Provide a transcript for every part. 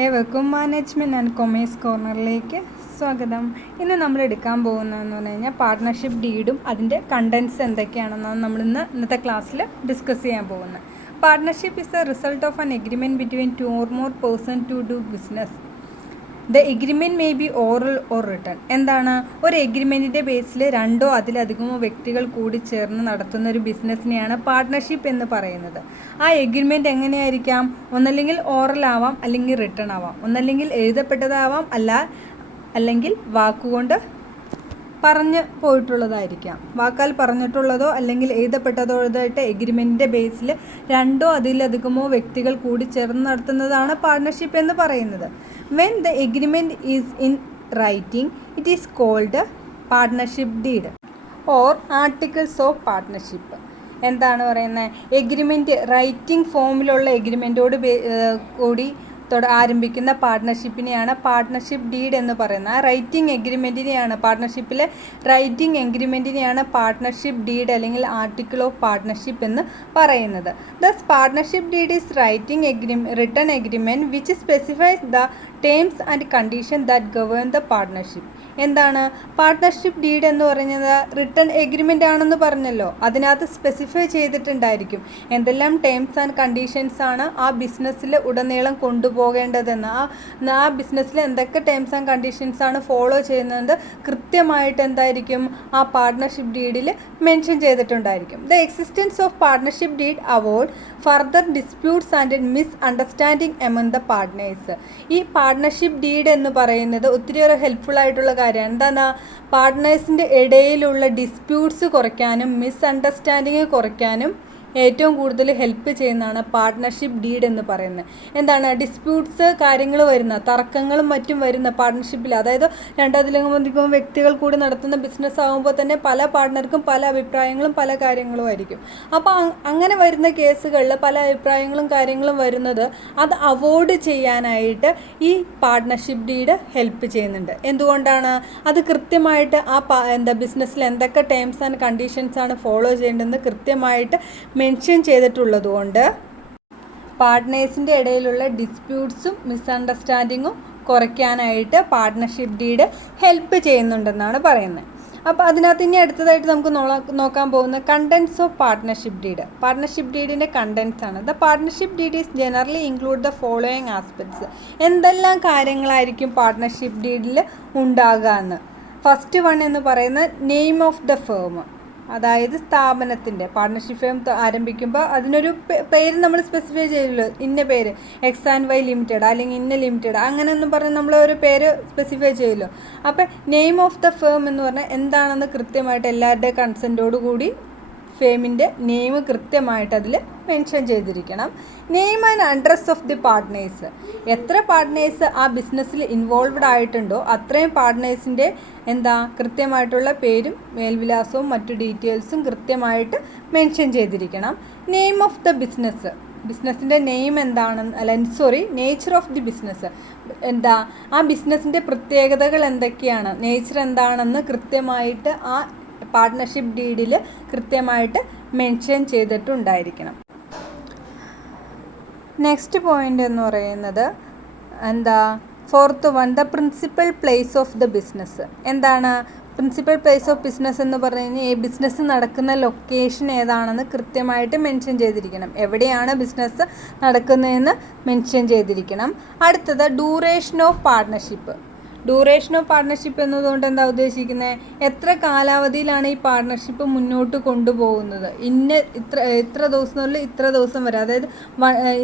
ഏവർക്കും management and commerce കോർണറിലേക്ക് സ്വാഗതം. ഇന്ന് നമ്മൾ എടുക്കാൻ പോകുന്നതെന്ന് പറഞ്ഞു കഴിഞ്ഞാൽ പാർട്ട്ണർഷിപ്പ് ഡീഡും അതിൻ്റെ കണ്ടൻസ് എന്തൊക്കെയാണെന്നാണ് നമ്മൾ ഇന്നത്തെ ക്ലാസ്സിൽ ഡിസ്കസ് ചെയ്യാൻ പോകുന്നത്. Partnership is the result of an agreement between two or more person to do business. The agreement may be oral or written. എന്താണ് ഒരു എഗ്രിമെൻറ്റിൻ്റെ ബേസിൽ രണ്ടോ അതിലധികമോ വ്യക്തികൾ കൂടി ചേർന്ന് നടത്തുന്ന ഒരു ബിസിനസ്സിനെയാണ് പാർട്ട്ണർഷിപ്പ് എന്ന് പറയുന്നത്. ആ എഗ്രിമെൻറ്റ് എങ്ങനെയായിരിക്കാം? ഒന്നല്ലെങ്കിൽ ഓറൽ ആവാം, അല്ലെങ്കിൽ റിട്ടൺ ആവാം. ഒന്നല്ലെങ്കിൽ എഴുതപ്പെട്ടതാവാം, അല്ലെങ്കിൽ വാക്കുകൊണ്ട് പറഞ്ഞു പോയിട്ടുള്ളതായിരിക്കാം. വാക്കാൽ പറഞ്ഞിട്ടുള്ളതോ അല്ലെങ്കിൽ എഴുതപ്പെട്ടതോ ആയിട്ട് എഗ്രിമെൻറ്റിൻ്റെ ബേസിൽ രണ്ടോ അതിലധികമോ വ്യക്തികൾ കൂടി ചേർന്ന് നടത്തുന്നതാണ് പാർട്ട്ണർഷിപ്പ് എന്ന് പറയുന്നത്. When the agreement is in writing it is called partnership deed or articles of partnership. എന്താണ് പറയുന്നത്? എഗ്രിമെൻറ്റ് റൈറ്റിംഗ് ഫോമിലുള്ള എഗ്രിമെൻറ്റോട് കൂടി ആരംഭിക്കുന്ന പാർട്ട്ണർഷിപ്പിനെയാണ് പാർട്ട്ണർഷിപ്പ് ഡീഡ് എന്ന് പറയുന്നത്. ആ റൈറ്റിംഗ് എഗ്രിമെൻറ്റിനെയാണ് പാർട്ട്ണർഷിപ്പിലെ റൈറ്റിംഗ് എഗ്രിമെൻറ്റിനെയാണ് പാർട്ട്ണർഷിപ്പ് ഡീഡ് അല്ലെങ്കിൽ ആർട്ടിക്കിൾ ഓഫ് പാർട്ട്ണർഷിപ്പ് എന്ന് പറയുന്നത്. Thus partnership deed is written agreement which specifies the terms and condition that govern the partnership. എന്താണ് പാർട്ട്ണർഷിപ്പ് ഡീഡ് എന്ന് പറയുന്നത്? റിട്ടൺ എഗ്രിമെൻ്റ് ആണെന്ന് പറഞ്ഞല്ലോ. അതിനകത്ത് സ്പെസിഫൈ ചെയ്തിട്ടുണ്ടായിരിക്കും എന്തെല്ലാം ടേംസ് ആൻഡ് കണ്ടീഷൻസ് ആണ് ആ ബിസിനസ്സിൽ ഉടനീളം കൊണ്ടുപോകേണ്ടതെന്ന്. ആ ബിസിനസ്സിൽ എന്തൊക്കെ ടേംസ് ആൻഡ് കണ്ടീഷൻസ് ആണ് ഫോളോ ചെയ്യുന്നത് കൃത്യമായിട്ട് എന്തായിരിക്കും ആ പാർട്ട്ണർഷിപ്പ് ഡീഡിൽ മെൻഷൻ ചെയ്തിട്ടുണ്ടായിരിക്കും. The existence of partnership deed avoid further disputes and misunderstanding among the partners. ഈ പാർട്ട്ണർഷിപ്പ് ഡീഡ് എന്ന് പറയുന്നത് ഒത്തിരിയേറെ ഹെൽപ്ഫുൾ ആയിട്ടുള്ള കാര്യമാണ്. എന്താണ്? പാർട്ട്നേഴ്സിൻ്റെ ഇടയിലുള്ള ഡിസ്പ്യൂട്ട്സ് കുറയ്ക്കാനും മിസ്അണ്ടർസ്റ്റാൻഡിങ് കുറയ്ക്കാനും ഏറ്റവും കൂടുതൽ ഹെൽപ്പ് ചെയ്യുന്നതാണ് പാർട്ട്ണർഷിപ്പ് ഡീഡ് എന്ന് പറയുന്നത്. എന്താണ്? ഡിസ്പ്യൂട്ട്സ് കാര്യങ്ങൾ വരുന്ന തർക്കങ്ങളും മറ്റും വരുന്ന പാർട്ട്ണർഷിപ്പിൽ, അതായത് രണ്ടതിലധികം വ്യക്തികൾ കൂടി നടത്തുന്ന ബിസിനസ് ആകുമ്പോൾ തന്നെ പല പാർട്ട്ണർക്കും പല അഭിപ്രായങ്ങളും പല കാര്യങ്ങളും ആയിരിക്കും. അപ്പോൾ അങ്ങനെ വരുന്ന കേസുകളിൽ പല അഭിപ്രായങ്ങളും കാര്യങ്ങളും വരുന്നത് അത് അവോയ്ഡ് ചെയ്യാനായിട്ട് ഈ പാർട്ട്ണർഷിപ്പ് ഡീഡ് ഹെൽപ്പ് ചെയ്യുന്നുണ്ട്. എന്തുകൊണ്ടാണ്? അത് കൃത്യമായിട്ട് ബിസിനസ്സിൽ എന്തൊക്കെ ടേംസ് ആൻഡ് കണ്ടീഷൻസ് ആണ് ഫോളോ ചെയ്യേണ്ടതെന്ന് കൃത്യമായിട്ട് മെൻഷൻ ചെയ്തിട്ടുള്ളതുകൊണ്ട് പാർട്ട്നേഴ്സിൻ്റെ ഇടയിലുള്ള ഡിസ്പ്യൂട്ട്സും മിസ്അണ്ടർസ്റ്റാൻഡിങ്ങും കുറയ്ക്കാനായിട്ട് പാർട്ട്ണർഷിപ്പ് ഡീഡ് ഹെൽപ്പ് ചെയ്യുന്നുണ്ടെന്നാണ് പറയുന്നത്. അപ്പോൾ അതിനകത്ത് ഇനി അടുത്തതായിട്ട് നമുക്ക് നോക്കാൻ പോകുന്ന contents of partnership deed. Partnership ഡീഡിൻ്റെ കണ്ടൻസ് ആണ്. The partnership deed is generally include the following aspects. എന്തെല്ലാം കാര്യങ്ങളായിരിക്കും പാർട്ട്ണർഷിപ്പ് ഡീഡിൽ ഉണ്ടാകുക എന്ന്. ഫസ്റ്റ് വൺ എന്ന് പറയുന്നത് നെയിം ഓഫ് ദ ഫേം. അതായത് സ്ഥാപനത്തിൻ്റെ പാർട്ട്ണർഷിപ്പ് ഫേം ആരംഭിക്കുമ്പോൾ അതിനൊരു പേര് നമ്മൾ സ്പെസിഫൈ ചെയ്യുമല്ലോ. ഇന്ന പേര് എക്സ് ആൻഡ് വൈ ലിമിറ്റഡ് അല്ലെങ്കിൽ ഇന്ന ലിമിറ്റഡ് അങ്ങനെയൊന്നും പറഞ്ഞ് നമ്മൾ ഒരു പേര് സ്പെസിഫൈ ചെയ്യുമല്ലോ. അപ്പോൾ നെയിം ഓഫ് ദ ഫേം എന്ന് പറഞ്ഞാൽ എന്താണെന്ന് കൃത്യമായിട്ട് എല്ലാവരുടെയും കൺസെൻറ്റോടു കൂടി ഫേമിൻ്റെ നെയിം കൃത്യമായിട്ട് അതിൽ മെൻഷൻ ചെയ്തിരിക്കണം. Name and address of the partners. എത്ര പാർട്ട്നേഴ്സ് ആ ബിസിനസ്സിൽ ഇൻവോൾവ്ഡ് ആയിട്ടുണ്ടോ അത്രയും പാർട്ട്നേഴ്സിൻ്റെ കൃത്യമായിട്ടുള്ള പേരും മേൽവിലാസവും മറ്റു ഡീറ്റെയിൽസും കൃത്യമായിട്ട് മെൻഷൻ ചെയ്തിരിക്കണം. നെയിം ഓഫ് ദ ബിസിനസ്സിൻ്റെ name nature of the business. ആ ബിസിനസ്സിൻ്റെ പ്രത്യേകതകൾ എന്തൊക്കെയാണ്, നേച്ചർ എന്താണെന്ന് കൃത്യമായിട്ട് ആ പാർട്ട്ണർഷിപ്പ് ഡീഡിൽ കൃത്യമായിട്ട് മെൻഷൻ ചെയ്തിട്ടുണ്ടായിരിക്കണം. നെക്സ്റ്റ് പോയിൻ്റ് എന്ന് പറയുന്നത് fourth one the principal place of the business. എന്താണ് പ്രിൻസിപ്പൽ പ്ലേസ് ഓഫ് ബിസിനസ് എന്ന് പറഞ്ഞു കഴിഞ്ഞാൽ ഈ ബിസിനസ് നടക്കുന്ന ലൊക്കേഷൻ ഏതാണെന്ന് കൃത്യമായിട്ട് മെൻഷൻ ചെയ്തിരിക്കണം. എവിടെയാണ് ബിസിനസ് നടക്കുന്നതെന്ന് മെൻഷൻ ചെയ്തിരിക്കണം. അടുത്തത് duration of partnership. Duration of partnership എന്നതുകൊണ്ട് എന്താ ഉദ്ദേശിക്കുന്നത്? എത്ര കാലാവധിയിലാണ് ഈ പാർട്ട്ണർഷിപ്പ് മുന്നോട്ട് കൊണ്ടുപോകുന്നത്. ഇത്ര ദിവസത്തിനുള്ളിൽ ഇത്ര ദിവസം വരെ, അതായത്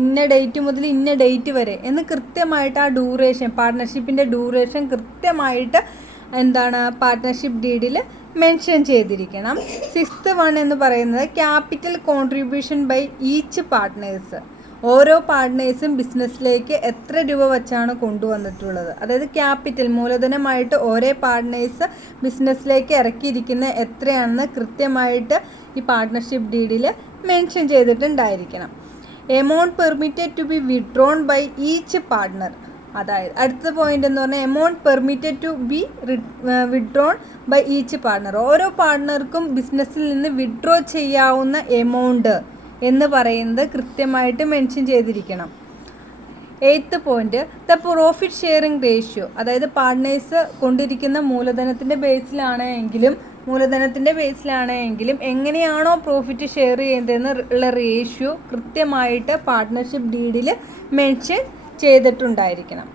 ഇന്ന ഡേറ്റ് മുതൽ ഇന്ന ഡേറ്റ് വരെ എന്ന് കൃത്യമായിട്ട് ആ ഡ്യൂറേഷൻ പാർട്ട്ണർഷിപ്പിൻ്റെ ഡ്യൂറേഷൻ കൃത്യമായിട്ട് പാർട്ട്ണർഷിപ്പ് ഡീഡിൽ മെൻഷൻ ചെയ്തിരിക്കണം. സിക്സ്ത് വൺ എന്ന് പറയുന്നത് capital contribution by each partners. ഓരോ പാർട്ട്നേഴ്സും ബിസിനസ്സിലേക്ക് എത്ര രൂപ വെച്ചാണ് കൊണ്ടുവന്നിട്ടുള്ളത്, അതായത് ക്യാപിറ്റൽ മൂലധനമായിട്ട് ഓരോ പാർട്ട്നേഴ്സ് ബിസിനസ്സിലേക്ക് ഇറക്കിയിരിക്കുന്ന എത്രയാണെന്ന് കൃത്യമായിട്ട് ഈ പാർട്ട്ണർഷിപ്പ് ഡീഡിൽ മെൻഷൻ ചെയ്തിട്ടുണ്ടായിരിക്കണം. Amount permitted to be withdrawn by each partner. അതായത് അടുത്ത പോയിന്റ് എന്ന് പറഞ്ഞാൽ amount permitted to be withdrawn by each partner. ഓരോ പാർട്ട്ണർക്കും ബിസിനസ്സിൽ നിന്ന് വിഡ്രോ ചെയ്യാവുന്ന എമൗണ്ട് എന്ന് പറയുന്നത് കൃത്യമായിട്ട് മെൻഷൻ ചെയ്തിരിക്കണം. Eighth point, the profit sharing ratio. അതായത് പാർട്ട്നേഴ്സ് കൊണ്ടിരിക്കുന്ന മൂലധനത്തിൻ്റെ ബേസിലാണെങ്കിലും എങ്ങനെയാണോ പ്രോഫിറ്റ് ഷെയർ ചെയ്യുന്നതെന്ന് ഉള്ള റേഷ്യോ കൃത്യമായിട്ട് പാർട്ട്ണർഷിപ്പ് ഡീഡിൽ മെൻഷൻ ചെയ്തിട്ടുണ്ടായിരിക്കണം.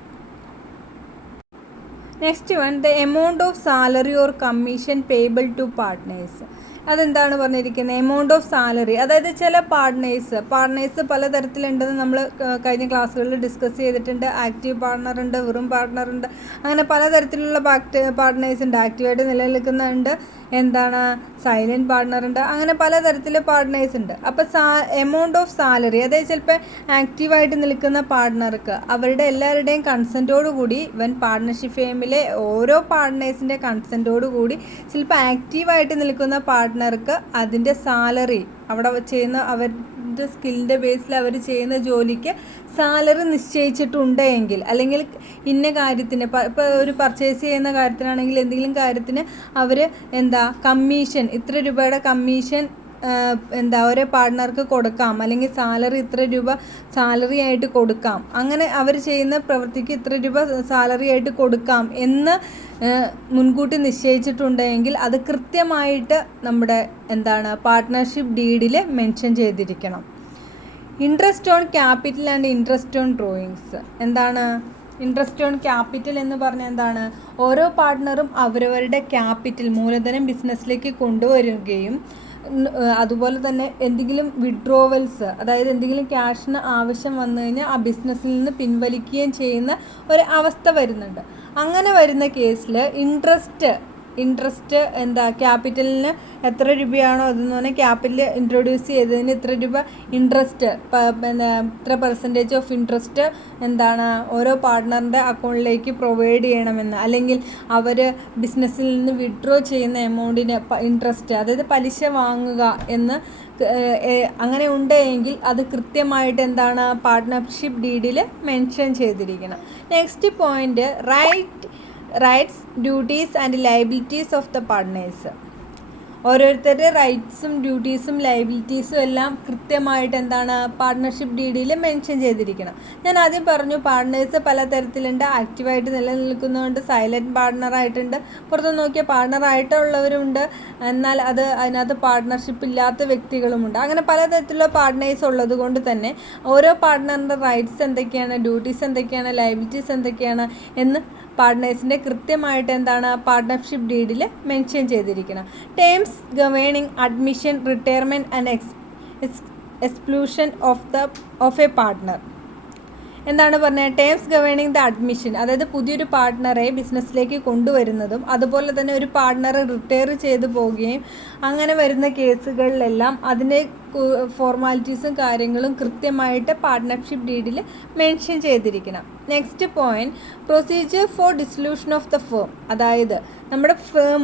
Next one, the amount of salary or commission payable to partners. അതെന്താണ് പറഞ്ഞിരിക്കുന്നത്? Amount of salary. അതായത് ചില പാർട്ട്നേഴ്സ് പലതരത്തിലുണ്ടെന്ന് നമ്മൾ കഴിഞ്ഞ ക്ലാസ്സുകളിൽ ഡിസ്കസ് ചെയ്തിട്ടുണ്ട്. ആക്റ്റീവ് പാർട്ട്ണറുണ്ട്, വെറും പാർട്ട്ണറുണ്ട്, അങ്ങനെ പലതരത്തിലുള്ള പാർട്ട്നേഴ്സ് ഉണ്ട്. ആക്റ്റീവായിട്ട് നിലനിൽക്കുന്നുണ്ട്, സൈലൻറ്റ് പാർട്ട്ണറുണ്ട്, അങ്ങനെ പലതരത്തിൽ പാർട്ട്നേഴ്സ് ഉണ്ട്. അപ്പോൾ എമൗണ്ട് ഓഫ് സാലറി, അതായത് ചിലപ്പോൾ ആക്റ്റീവായിട്ട് നിൽക്കുന്ന പാർട്ട്ണർക്ക് അവരുടെ എല്ലാവരുടെയും കൺസെൻറ്റോടുകൂടി പാർട്ട്ണർഷിപ്പ് ഫേമിലെ ഓരോ പാർട്ട്നേഴ്സിൻ്റെ കൺസെൻറ്റോടുകൂടി ചിലപ്പോൾ ആക്റ്റീവായിട്ട് നിൽക്കുന്ന പാർട്ട്ണർക്ക് അതിൻ്റെ സാലറി അവിടെ ചെയ്യുന്ന അവരുടെ സ്കില്ലിൻ്റെ ബേസിൽ അവർ ചെയ്യുന്ന ജോലിക്ക് സാലറി നിശ്ചയിച്ചിട്ടുണ്ടെങ്കിൽ, അല്ലെങ്കിൽ ഇന്ന കാര്യത്തിന് ഇപ്പോൾ ഒരു പർച്ചേസ് ചെയ്യുന്ന കാര്യത്തിനാണെങ്കിൽ എന്തെങ്കിലും കാര്യത്തിന് അവർ കമ്മീഷൻ, ഇത്ര രൂപയുടെ കമ്മീഷൻ ഓരോ പാർട്ട്ണർക്ക് കൊടുക്കാം, അല്ലെങ്കിൽ സാലറി ഇത്ര രൂപ സാലറി ആയിട്ട് കൊടുക്കാം, അങ്ങനെ അവർ ചെയ്യുന്ന പ്രവൃത്തിക്ക് ഇത്ര രൂപ സാലറി ആയിട്ട് കൊടുക്കാം എന്ന് മുൻകൂട്ടി നിശ്ചയിച്ചിട്ടുണ്ടെങ്കിൽ അത് കൃത്യമായിട്ട് നമ്മുടെ പാർട്ട്ണർഷിപ്പ് ഡീഡിൽ മെൻഷൻ ചെയ്തിരിക്കണം. Interest on capital and interest on drawings. Interest on capital എന്ന് പറഞ്ഞാൽ ഓരോ പാർട്ട്ണറും അവരവരുടെ ക്യാപിറ്റൽ മൂലധനം ബിസിനസ്സിലേക്ക് കൊണ്ടുവരികയും അതുപോലെ തന്നെ എന്തെങ്കിലും വിഡ്രോവൽസ്, അതായത് എന്തെങ്കിലും ക്യാഷിന് ആവശ്യം വന്നു കഴിഞ്ഞാൽ ആ ബിസിനസ്സിൽ നിന്ന് പിൻവലിക്കുകയും ചെയ്യുന്ന ഒരു അവസ്ഥ വരുന്നുണ്ട്. അങ്ങനെ വരുന്ന കേസിൽ ഇൻട്രസ്റ്റ് ക്യാപിറ്റലിന് എത്ര രൂപയാണോ അതെന്ന് പറഞ്ഞാൽ ക്യാപിറ്റൽ ഇൻട്രൊഡ്യൂസ് ചെയ്തതിന് ഇത്ര രൂപ ഇൻട്രസ്റ്റ്, ഇത്ര പെർസെൻറ്റേജ് ഓഫ് ഇൻട്രസ്റ്റ് ഓരോ പാർട്ട്ണറിൻ്റെ അക്കൗണ്ടിലേക്ക് പ്രൊവൈഡ് ചെയ്യണമെന്ന്, അല്ലെങ്കിൽ അവർ ബിസിനസ്സിൽ നിന്ന് വിഡ്രോ ചെയ്യുന്ന എമൗണ്ടിന് ഇൻട്രസ്റ്റ്, അതായത് പലിശ വാങ്ങുക എന്ന് അങ്ങനെ ഉണ്ടെങ്കിൽ അത് കൃത്യമായിട്ട് പാർട്ട്ണർഷിപ്പ് ഡീഡിൽ മെൻഷൻ ചെയ്തിരിക്കണം. Next point, rights, duties and liabilities of the partners. ഓരോരുത്തരുടെ റൈറ്റ്സും ഡ്യൂട്ടീസും ലയബിലിറ്റീസും എല്ലാം കൃത്യമായിട്ട് പാർട്ട്ണർഷിപ്പ് ഡീഡിൽ മെൻഷൻ ചെയ്തിരിക്കണം. ഞാൻ ആദ്യം പറഞ്ഞു പാർട്ട്നേഴ്സ് പലതരത്തിലുണ്ട്. ആക്റ്റീവായിട്ട് നിലനിൽക്കുന്നതുകൊണ്ട്, സൈലൻറ്റ് പാർട്ട്ണറായിട്ടുണ്ട്, പുറത്ത് നോക്കിയ പാർട്ട്ണറായിട്ടുള്ളവരുണ്ട്, എന്നാൽ അതിനകത്ത് പാർട്ട്ണർഷിപ്പ് ഇല്ലാത്ത വ്യക്തികളുമുണ്ട്. അങ്ങനെ പലതരത്തിലുള്ള പാർട്ട്നേഴ്സ് ഉള്ളത് കൊണ്ട് തന്നെ ഓരോ പാർട്ട്ണറിൻ്റെ റൈറ്റ്സ് എന്തൊക്കെയാണ്, ഡ്യൂട്ടീസ് എന്തൊക്കെയാണ്, ലയബിലിറ്റീസ് എന്തൊക്കെയാണ് എന്ന് പാർട്ട്നേഴ്സിൻ്റെ കൃത്യമായിട്ട് പാർട്ട്ണർഷിപ്പ് ഡീഡിൽ മെൻഷൻ ചെയ്തിരിക്കണം. Terms governing admission, retirement and exclusion of A partner. Terms governing the admission, അതായത് പുതിയൊരു പാർട്ട്ണറെ ബിസിനസ്സിലേക്ക് കൊണ്ടുവരുന്നതും അതുപോലെ തന്നെ ഒരു പാർട്ട്ണറെ റിട്ടയർ ചെയ്തു പോവുകയും അങ്ങനെ വരുന്ന കേസുകളിലെല്ലാം അതിൻ്റെ ഫോർമാലിറ്റീസും കാര്യങ്ങളും കൃത്യമായിട്ട് പാർട്ട്ണർഷിപ്പ് ഡീഡിൽ മെൻഷൻ ചെയ്തിരിക്കണം. Next point, procedure for dissolution of the firm. അതായത് നമ്മുടെ ഫേം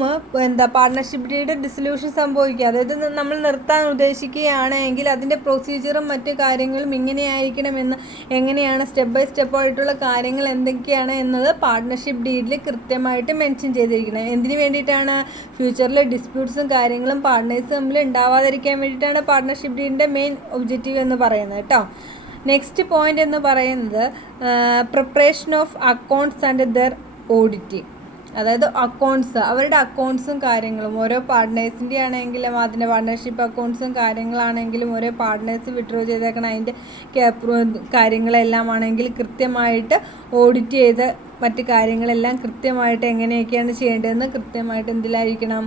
പാർട്ട്ണർഷിപ്പ് ഡീഡ് ഡിസൊല്യൂഷൻ സംഭവിക്കുക, അതായത് നമ്മൾ നിർത്താൻ ഉദ്ദേശിക്കുകയാണെങ്കിൽ അതിൻ്റെ പ്രൊസീജിയറും മറ്റു കാര്യങ്ങളും ഇങ്ങനെയായിരിക്കണമെന്ന്, എങ്ങനെയാണ് സ്റ്റെപ്പ് ബൈ സ്റ്റെപ്പ് ആയിട്ടുള്ള കാര്യങ്ങൾ എന്തൊക്കെയാണ് എന്നത് പാർട്ട്ണർഷിപ്പ് ഡീഡിൽ കൃത്യമായിട്ട് മെൻഷൻ ചെയ്തിരിക്കണം. എന്തിനു വേണ്ടിയിട്ടാണ്? ഫ്യൂച്ചറിൽ ഡിസ്പ്യൂട്ട്സും കാര്യങ്ങളും പാർട്ട്നേഴ്സ് തമ്മിൽ ഉണ്ടാവാതിരിക്കാൻ വേണ്ടിയിട്ടാണ് പാർട്ട്ണർഷിപ്പ് ഡീഡിൻ്റെ മെയിൻ ഒബ്ജക്റ്റീവ് എന്ന് പറയുന്നത് കേട്ടോ. നെക്സ്റ്റ് പോയിന്റ് എന്ന് പറയുന്നത് preparation of accounts and there auditing. അതായത് അക്കൗണ്ട്സ്, അവരുടെ അക്കൗണ്ട്സും കാര്യങ്ങളും ഓരോ പാർട്ട്നേഴ്സിൻ്റെ ആണെങ്കിലും അതിൻ്റെ പാർട്ട്ണർഷിപ്പ് അക്കൗണ്ട്സും കാര്യങ്ങളാണെങ്കിലും ഓരോ പാർട്ട്നേഴ്സ് വിഡ്രോ ചെയ്തേക്കണം അതിൻ്റെ കാര്യങ്ങളെല്ലാം ആണെങ്കിൽ കൃത്യമായിട്ട് ഓഡിറ്റ് ചെയ്ത് മറ്റ് കാര്യങ്ങളെല്ലാം കൃത്യമായിട്ട് എങ്ങനെയൊക്കെയാണ് ചെയ്യേണ്ടതെന്ന് കൃത്യമായിട്ട് എന്തിലായിരിക്കണം?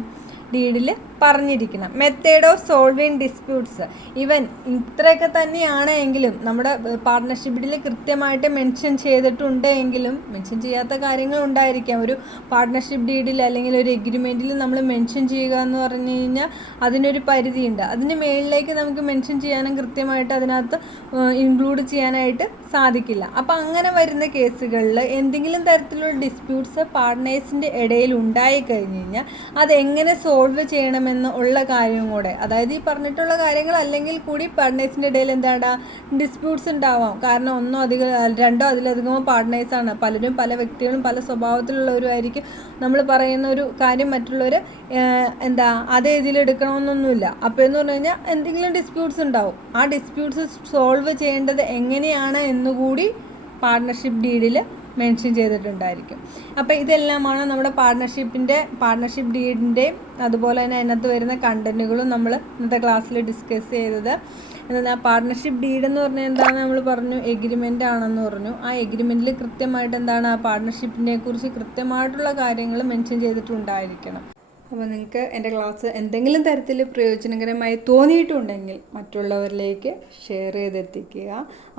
ഡീഡിൽ പറഞ്ഞിരിക്കണം. Method of solving disputes. ഇവൻ ഇത്രയൊക്കെ തന്നെയാണ് എങ്കിലും നമ്മുടെ പാർട്ട്ണർഷിപ്പ് ഡീഡിൽ കൃത്യമായിട്ട് മെൻഷൻ ചെയ്തിട്ടുണ്ടെങ്കിലും മെൻഷൻ ചെയ്യാത്ത കാര്യങ്ങൾ ഉണ്ടായിരിക്കാം. ഒരു പാർട്ട്ണർഷിപ്പ് ഡീഡിൽ അല്ലെങ്കിൽ ഒരു എഗ്രിമെൻറ്റിൽ നമ്മൾ മെൻഷൻ ചെയ്യുക എന്ന് പറഞ്ഞു കഴിഞ്ഞാൽ അതിനൊരു പരിധിയുണ്ട്. അതിന് മേളിലേക്ക് നമുക്ക് മെൻഷൻ ചെയ്യാനും കൃത്യമായിട്ട് അതിനകത്ത് ഇൻക്ലൂഡ് ചെയ്യാനായിട്ട് സാധിക്കില്ല. അപ്പോൾ അങ്ങനെ വരുന്ന കേസുകളിൽ എന്തെങ്കിലും തരത്തിലുള്ള ഡിസ്പ്യൂട്ട്സ് പാർട്ട്നേഴ്സിൻ്റെ ഇടയിൽ ഉണ്ടായി കഴിഞ്ഞ് കഴിഞ്ഞാൽ അതെങ്ങനെ സോൾവ് ചെയ്യണമെന്ന് ഉള്ള കാര്യം കൂടെ, അതായത് ഈ പറഞ്ഞിട്ടുള്ള കാര്യങ്ങൾ അല്ലെങ്കിൽ കൂടി പാർട്ട്നേഴ്സിൻ്റെ ഇടയിൽ ഡിസ്പ്യൂട്ട്സ് ഉണ്ടാവാം. കാരണം രണ്ടോ അതിലധികമോ പാർട്ട്നേഴ്സാണ്, പലരും പല വ്യക്തികളും പല സ്വഭാവത്തിലുള്ളവരുമായിരിക്കും. നമ്മൾ പറയുന്ന ഒരു കാര്യം മറ്റുള്ളവർ അതേ ഇതിലെടുക്കണമെന്നൊന്നുമില്ല. അപ്പോൾ എന്ന് പറഞ്ഞു കഴിഞ്ഞാൽ എന്തെങ്കിലും ഡിസ്പ്യൂട്ട്സ് ഉണ്ടാവും. ആ ഡിസ്പ്യൂട്ട്സ് സോൾവ് ചെയ്യേണ്ടത് എങ്ങനെയാണ് എന്നുകൂടി പാർട്ട്ണർഷിപ്പ് ഡീഡിൽ മെൻഷൻ ചെയ്തിട്ടുണ്ടായിരിക്കും. അപ്പോൾ ഇതെല്ലാമാണ് നമ്മുടെ പാർട്ട്ണർഷിപ്പ് ഡീഡിൻ്റെ അതുപോലെ തന്നെ അതിനകത്ത് വരുന്ന കണ്ടൻറ്റുകളും നമ്മൾ ഇന്നത്തെ ക്ലാസ്സിൽ ഡിസ്കസ് ചെയ്തത്. എന്നാൽ പാർട്ട്ണർഷിപ്പ് ഡീഡ് എന്ന് പറഞ്ഞാൽ എന്താണെന്ന് നമ്മൾ പറഞ്ഞു, എഗ്രിമെൻ്റ് ആണെന്ന് പറഞ്ഞു. ആ എഗ്രിമെൻറ്റിൽ കൃത്യമായിട്ട് എന്താണ് ആ പാർട്ട്ണർഷിപ്പിനെ കുറിച്ച് കൃത്യമായിട്ടുള്ള കാര്യങ്ങൾ മെൻഷൻ ചെയ്തിട്ടുണ്ടായിരിക്കണം. അപ്പോൾ നിങ്ങൾക്ക് എൻ്റെ ക്ലാസ് എന്തെങ്കിലും തരത്തിൽ പ്രയോജനകരമായി തോന്നിയിട്ടുണ്ടെങ്കിൽ മറ്റുള്ളവരിലേക്ക് ഷെയർ ചെയ്തെത്തിക്കുക.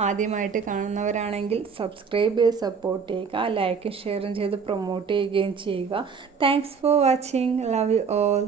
ആദ്യമായിട്ട് കാണുന്നവരാണെങ്കിൽ സബ്സ്ക്രൈബ് ചെയ്ത് സപ്പോർട്ട് ചെയ്യുക, ലൈക്കും ഷെയറും ചെയ്ത് പ്രൊമോട്ട് ചെയ്യുകയും ചെയ്യുക. Thanks for watching. Love you all.